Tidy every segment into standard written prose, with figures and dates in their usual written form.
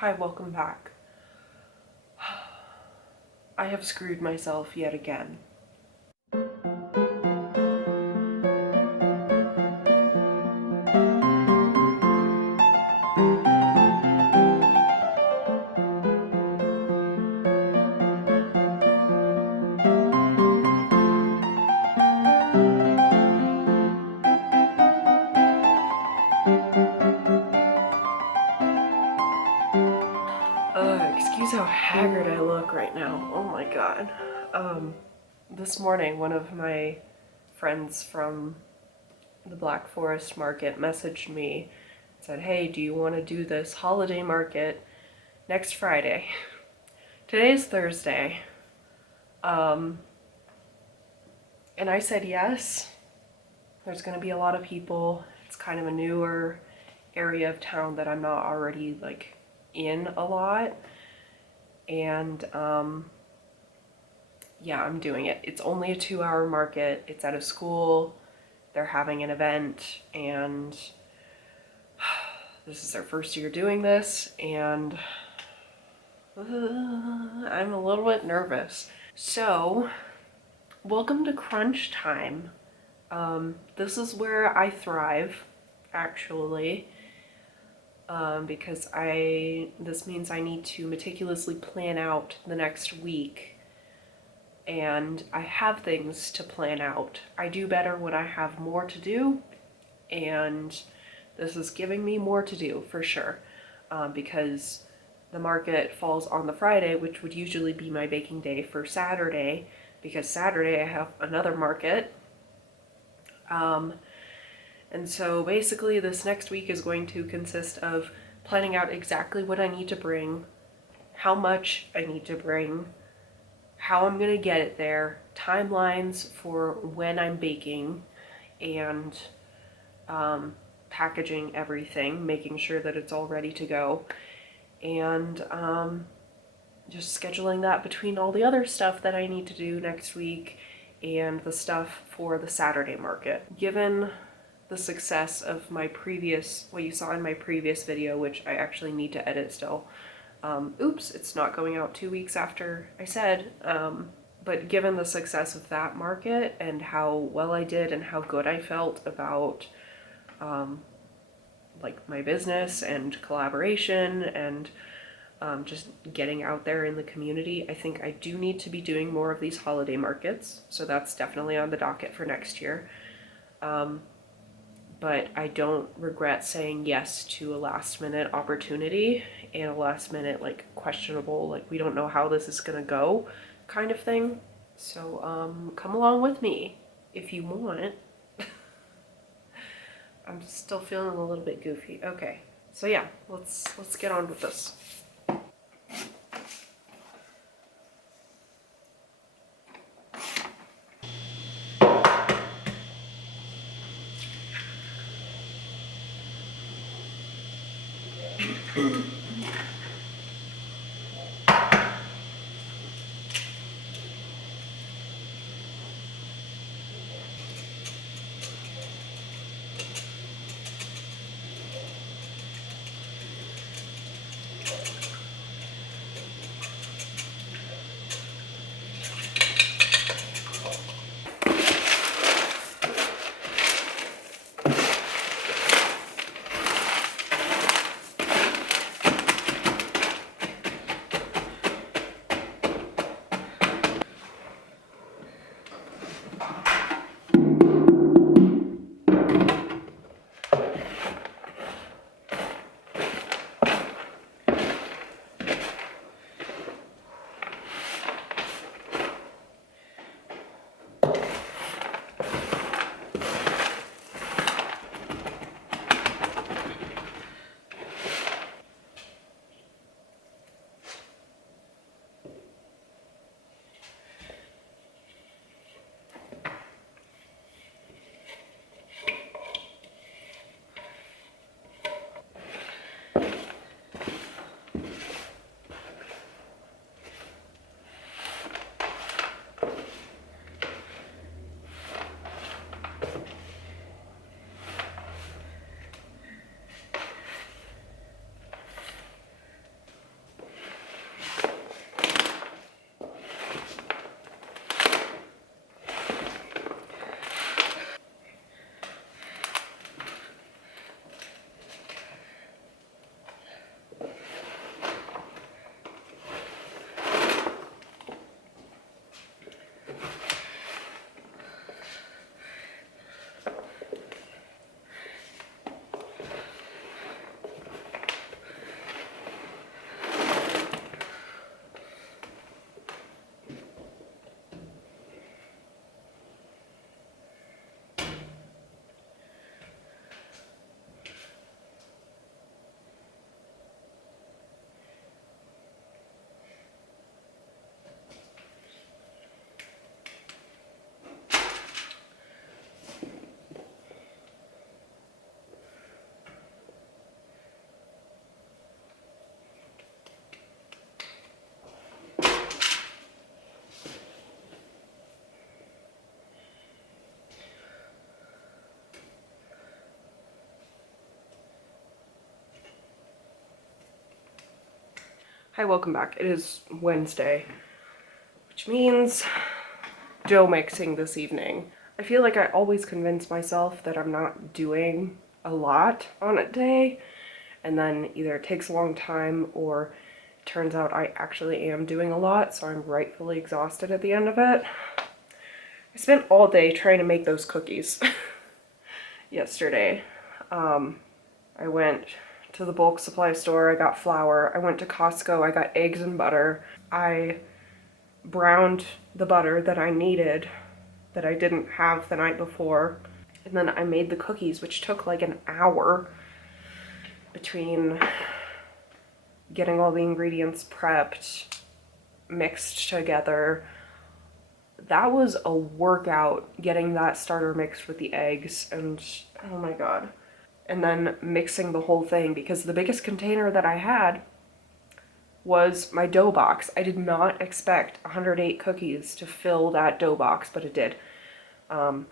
Hi, welcome back. I have screwed myself yet again. Excuse how haggard I look right now. Oh my god. This morning, one of my friends from the Black Forest market messaged me and said, hey, do you want to do this holiday market next Friday? Today's Thursday. And I said yes. There's going to be a lot of people. It's kind of a newer area of town that I'm not already like in a lot. And yeah, I'm doing it. It's only a 2-hour market. It's at a school. They're having an event, and this is their first year doing this, and I'm a little bit nervous. So, welcome to crunch time. This is where I thrive, actually, because this means I need to meticulously plan out the next week, and I have things to plan out. I do better when I have more to do, and this is giving me more to do for sure, because the market falls on the Friday, which would usually be my baking day for Saturday, because Saturday I have another market. And so basically this next week is going to consist of planning out exactly what I need to bring, how much I need to bring, how I'm going to get it there, timelines for when I'm baking, and packaging everything, making sure that it's all ready to go, and just scheduling that between all the other stuff that I need to do next week and the stuff for the Saturday market. Given the success of what you saw in my previous video, which I actually need to edit still. Oops, it's not going out 2 weeks after I said, but given the success of that market and how well I did and how good I felt about like my business and collaboration and just getting out there in the community, I think I do need to be doing more of these holiday markets. So that's definitely on the docket for next year. But I don't regret saying yes to a last minute opportunity and a last minute like questionable, like we don't know how this is gonna go kind of thing. So come along with me if you want. I'm still feeling a little bit goofy. Okay, so yeah, let's get on with this. Hi, welcome back. It is Wednesday, which means dough mixing this evening. I feel like I always convince myself that I'm not doing a lot on a day, and then either it takes a long time or it turns out I actually am doing a lot, so I'm rightfully exhausted at the end of it. I spent all day trying to make those cookies yesterday. I went to the bulk supply store, I got flour. I went to Costco, I got eggs and butter. I browned the butter that I needed that I didn't have the night before. And then I made the cookies, which took like an hour between getting all the ingredients prepped, mixed together. That was a workout, getting that starter mixed with the eggs, and oh my god. And then mixing the whole thing, because the biggest container that I had was my dough box. I did not expect 108 cookies to fill that dough box, but it did.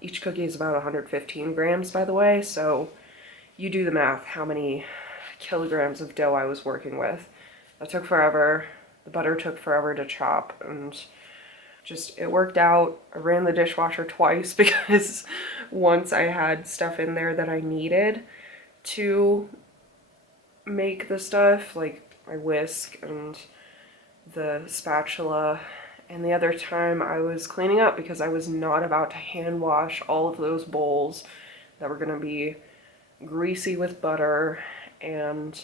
Each cookie is about 115 grams, by the way, so you do the math how many kilograms of dough I was working with. That took forever. The butter took forever to chop, and just, it worked out. I ran the dishwasher twice because once I had stuff in there that I needed to make the stuff, like my whisk and the spatula, and the other time I was cleaning up because I was not about to hand wash all of those bowls that were gonna be greasy with butter, and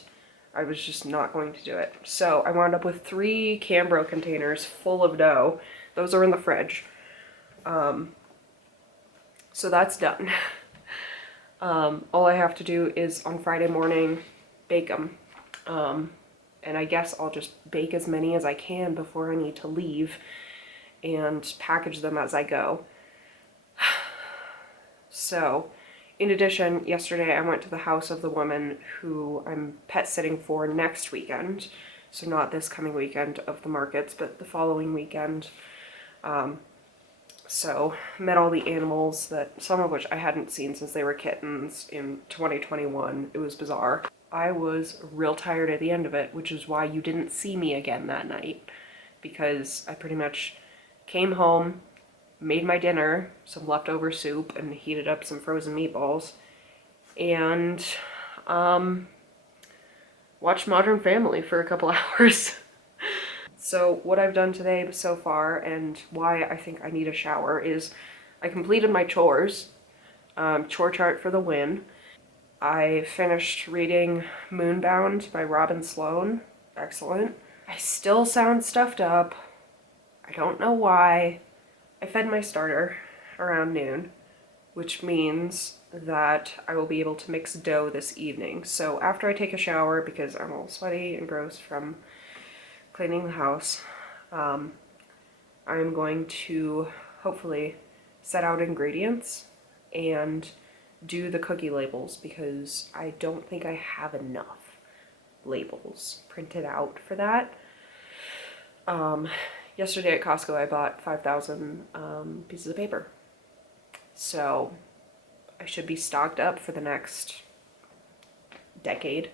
I was just not going to do it. So I wound up with 3 Cambro containers full of dough. Those are in the fridge. So that's done. All I have to do is on Friday morning bake them. And I guess I'll just bake as many as I can before I need to leave and package them as I go. So, in addition, yesterday I went to the house of the woman who I'm pet sitting for next weekend. So not this coming weekend of the markets, but the following weekend. So met all the animals, that some of which I hadn't seen since they were kittens in 2021. It was bizarre. I was real tired at the end of it, which is why you didn't see me again that night, because I pretty much came home, made my dinner, some leftover soup, and heated up some frozen meatballs, and watched Modern Family for a couple hours. So what I've done today so far, and why I think I need a shower, is I completed my chores, chore chart for the win. I finished reading Moonbound by Robin Sloan. Excellent. I still sound stuffed up. I don't know why. I fed my starter around noon, which means that I will be able to mix dough this evening. So after I take a shower, because I'm all sweaty and gross from cleaning the house, I'm going to hopefully set out ingredients and do the cookie labels, because I don't think I have enough labels printed out for that. Yesterday at Costco I bought 5,000 pieces of paper, so I should be stocked up for the next decade.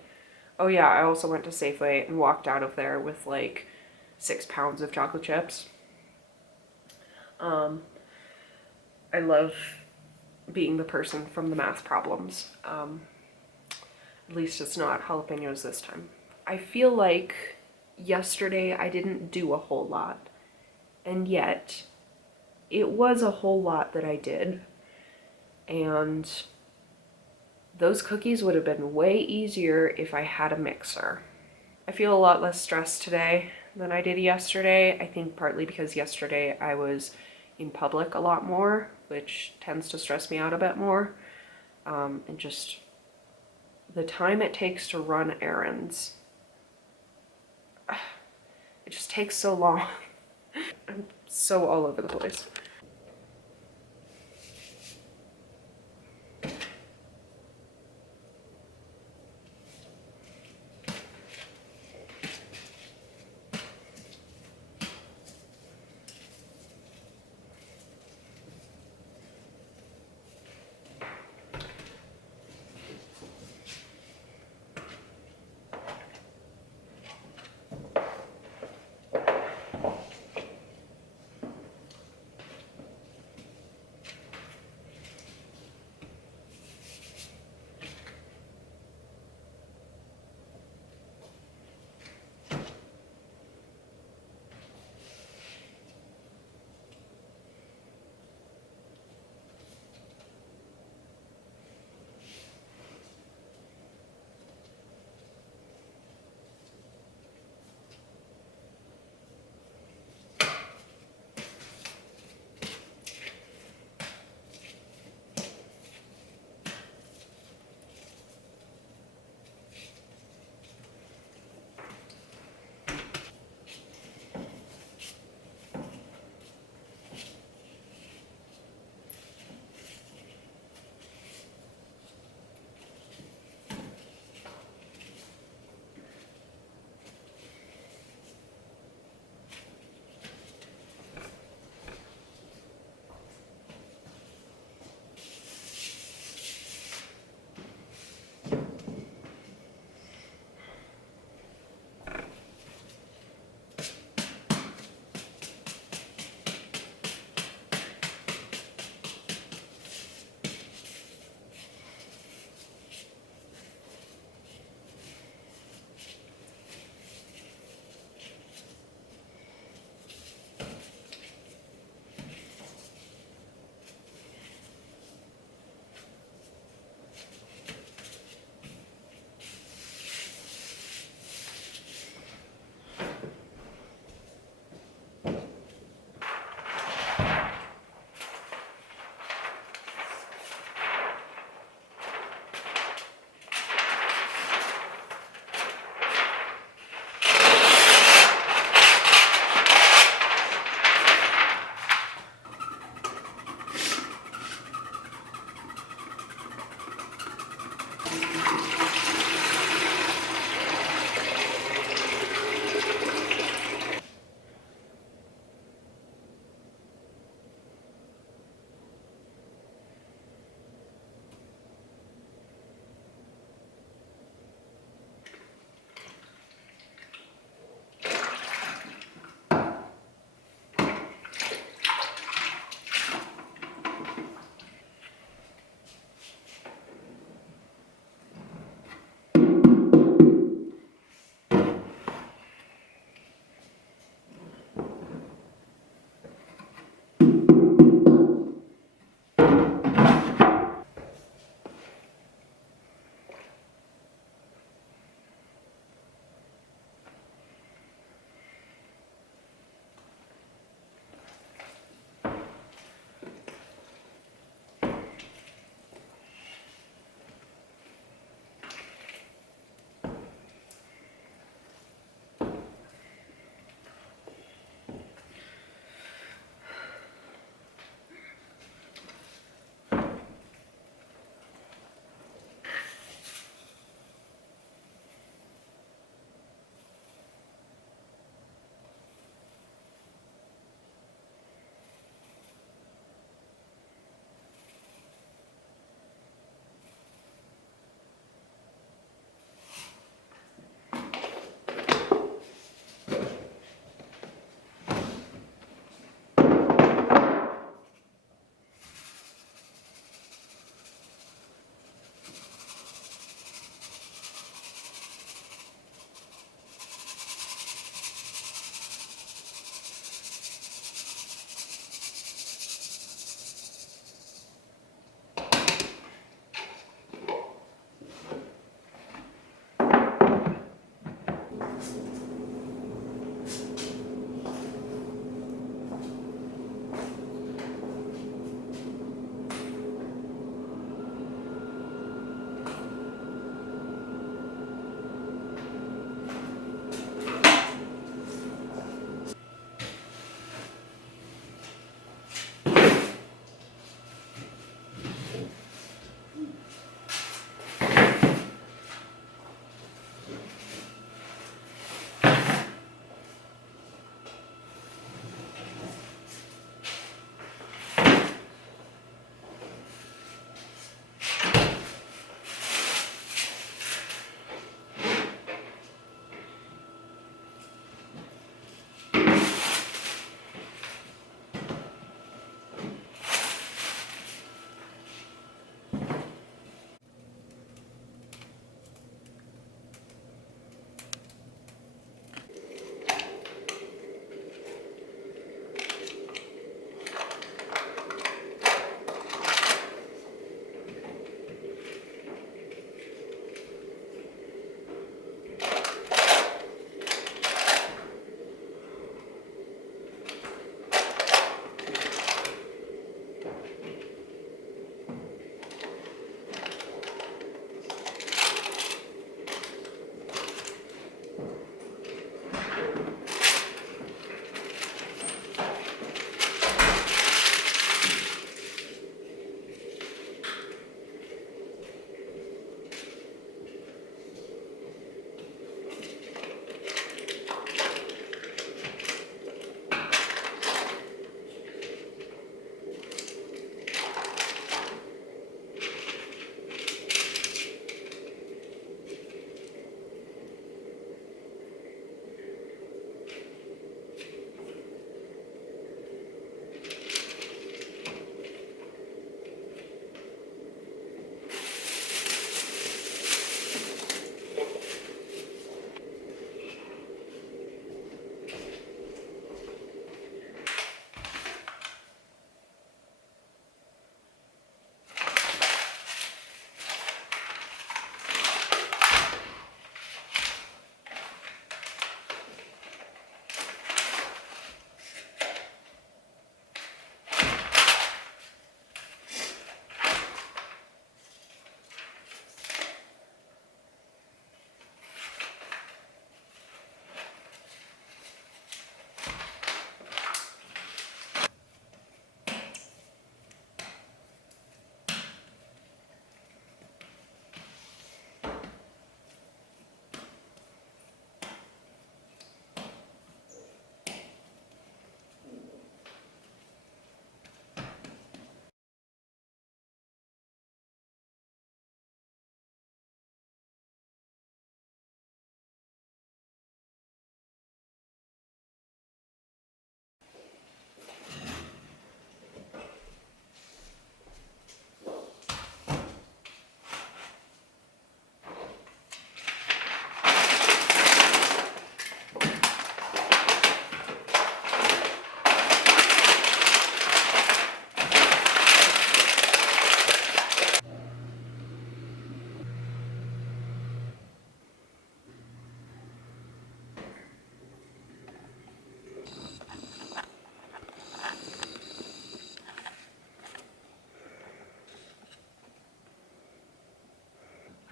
Oh yeah, I also went to Safeway and walked out of there with like 6 pounds of chocolate chips. I love being the person from the math problems. At least it's not jalapenos this time. I feel like yesterday I didn't do a whole lot, and yet it was a whole lot that I did, and those cookies would have been way easier if I had a mixer. I feel a lot less stressed today than I did yesterday. I think partly because yesterday I was in public a lot more, which tends to stress me out a bit more. And just the time it takes to run errands, it just takes so long. I'm so all over the place.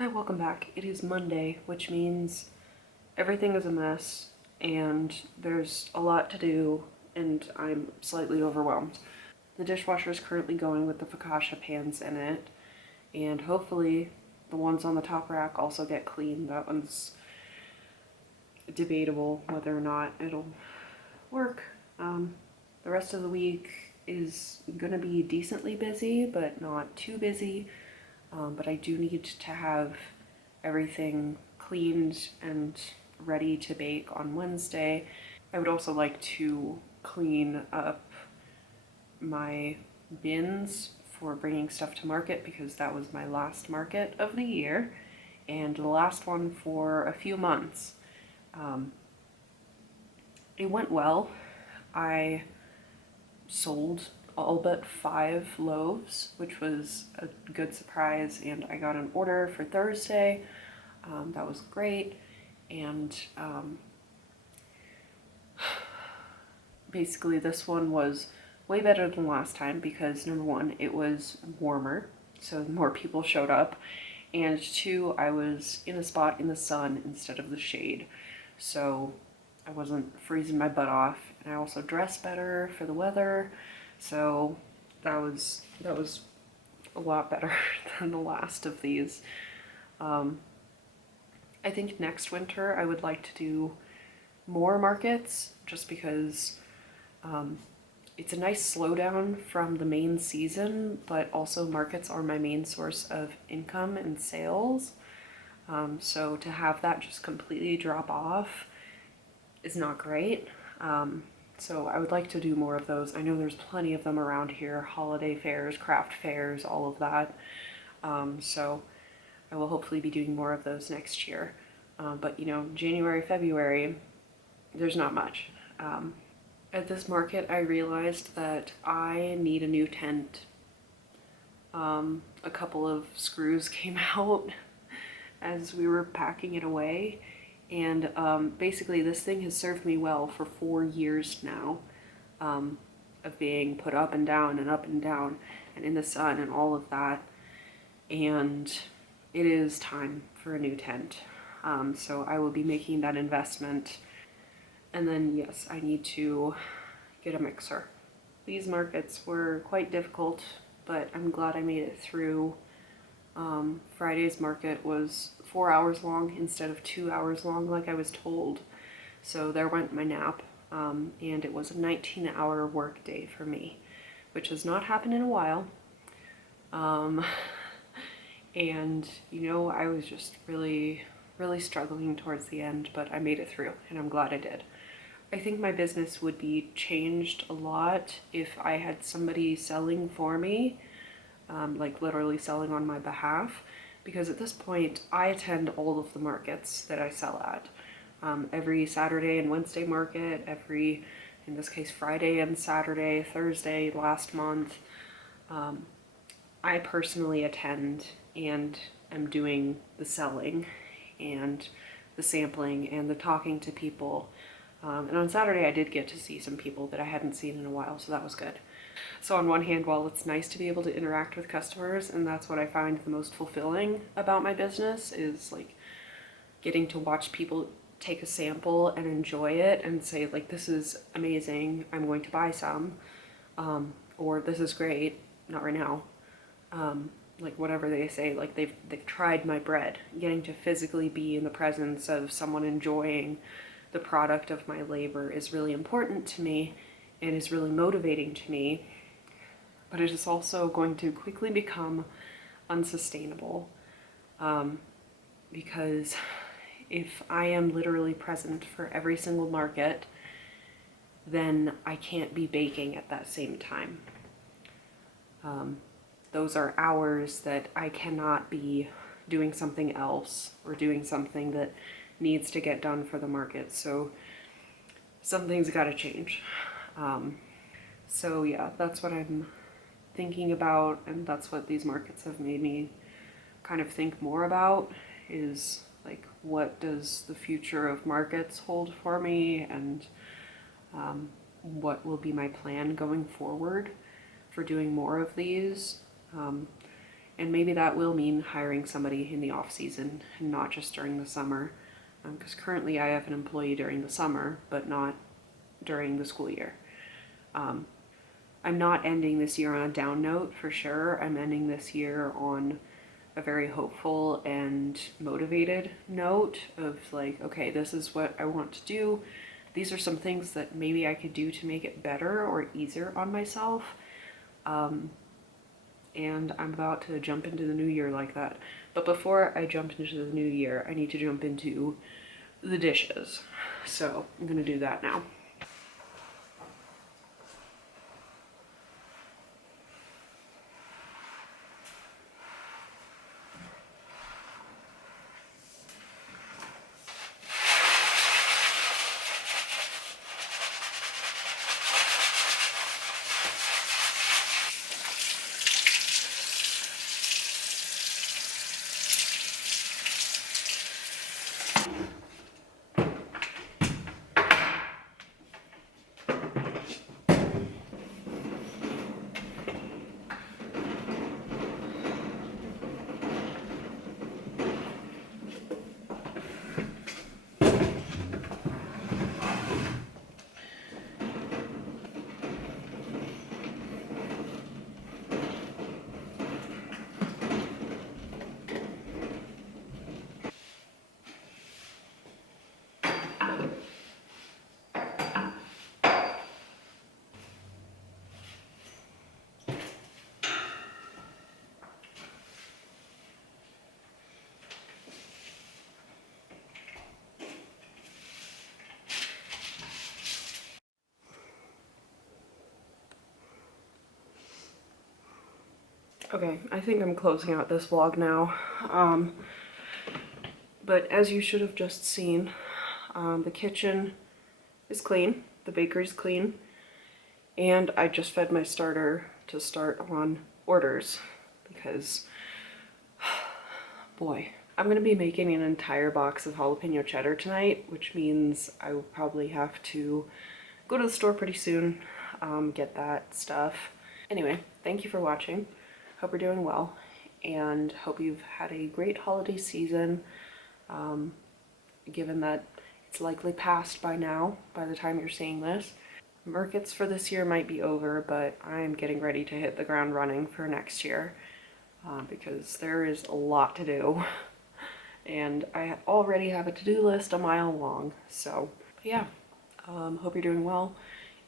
Hi, welcome back. It is Monday, which means everything is a mess and there's a lot to do and I'm slightly overwhelmed. The dishwasher is currently going with the focaccia pans in it, and hopefully the ones on the top rack also get cleaned. That one's debatable whether or not it'll work. The rest of the week is gonna be decently busy, but not too busy. But I do need to have everything cleaned and ready to bake on Wednesday. I would also like to clean up my bins for bringing stuff to market, because that was my last market of the year and the last one for a few months. It went well. I sold all but 5 loaves, which was a good surprise, and I got an order for Thursday. That was great, and basically this one was way better than last time because, number one, it was warmer, so more people showed up, and 2, I was in a spot in the sun instead of the shade, so I wasn't freezing my butt off, and I also dressed better for the weather, so that was a lot better than the last of these. I think next winter I would like to do more markets, just because it's a nice slowdown from the main season, but also markets are my main source of income and sales. So to have that just completely drop off is not great. So I would like to do more of those. I know there's plenty of them around here, holiday fairs, craft fairs, all of that. So I will hopefully be doing more of those next year. But you know, January, February, there's not much. At this market, I realized that I need a new tent. A couple of screws came out as we were packing it away, and basically this thing has served me well for 4 years now, of being put up and down and in the sun and all of that, and it is time for a new tent. So I will be making that investment. And then, yes, I need to get a mixer. These markets were quite difficult, but I'm glad I made it through. Friday's market was 4 hours long instead of 2 hours long like I was told. So there went my nap, and it was a 19-hour work day for me, which has not happened in a while. And, you know, I was just really struggling towards the end, but I made it through, and I'm glad I did. I think my business would be changed a lot if I had somebody selling for me, like literally selling on my behalf, because at this point I attend all of the markets that I sell at. Every Saturday and Wednesday market, every, in this case, Friday and Saturday, Thursday last month, I personally attend and am doing the selling and the sampling and the talking to people. And on Saturday I did get to see some people that I hadn't seen in a while, so that was good. So on one hand, while it's nice to be able to interact with customers, and that's what I find the most fulfilling about my business, is like getting to watch people take a sample and enjoy it and say like, this is amazing, I'm going to buy some, or this is great, not right now. Like whatever they say, like they've tried my bread. Getting to physically be in the presence of someone enjoying the product of my labor is really important to me and is really motivating to me, but it is also going to quickly become unsustainable, because if I am literally present for every single market, then I can't be baking at that same time. Those are hours that I cannot be doing something else or doing something that needs to get done for the market. So something's got to change. So yeah, that's what I'm thinking about, and that's what these markets have made me kind of think more about, is like, what does the future of markets hold for me, and what will be my plan going forward for doing more of these. And maybe that will mean hiring somebody in the off season and not just during the summer. Because currently I have an employee during the summer, but not during the school year. I'm not ending this year on a down note for sure. I'm ending this year on a very hopeful and motivated note of like, okay, this is what I want to do. These are some things that maybe I could do to make it better or easier on myself. And I'm about to jump into the new year like that. But before I jump into the new year, I need to jump into the dishes. So I'm gonna do that now. Okay, I think I'm closing out this vlog now. But as you should have just seen, the kitchen is clean, the bakery's clean, and I just fed my starter to start on orders because, boy, I'm gonna be making an entire box of jalapeno cheddar tonight, which means I will probably have to go to the store pretty soon, get that stuff. Anyway, thank you for watching. Hope you're doing well, and hope you've had a great holiday season, given that it's likely past by now, by the time you're seeing this. Markets for this year might be over, but I'm getting ready to hit the ground running for next year, because there is a lot to do, and I already have a to-do list a mile long, so yeah, hope you're doing well.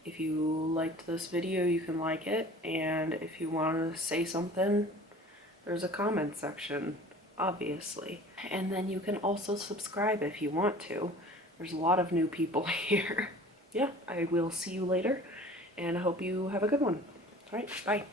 If you liked this video, you can like it, and if you want to say something, there's a comment section, obviously. And then you can also subscribe if you want to. There's a lot of new people here. Yeah, I will see you later, and I hope you have a good one. All right, bye.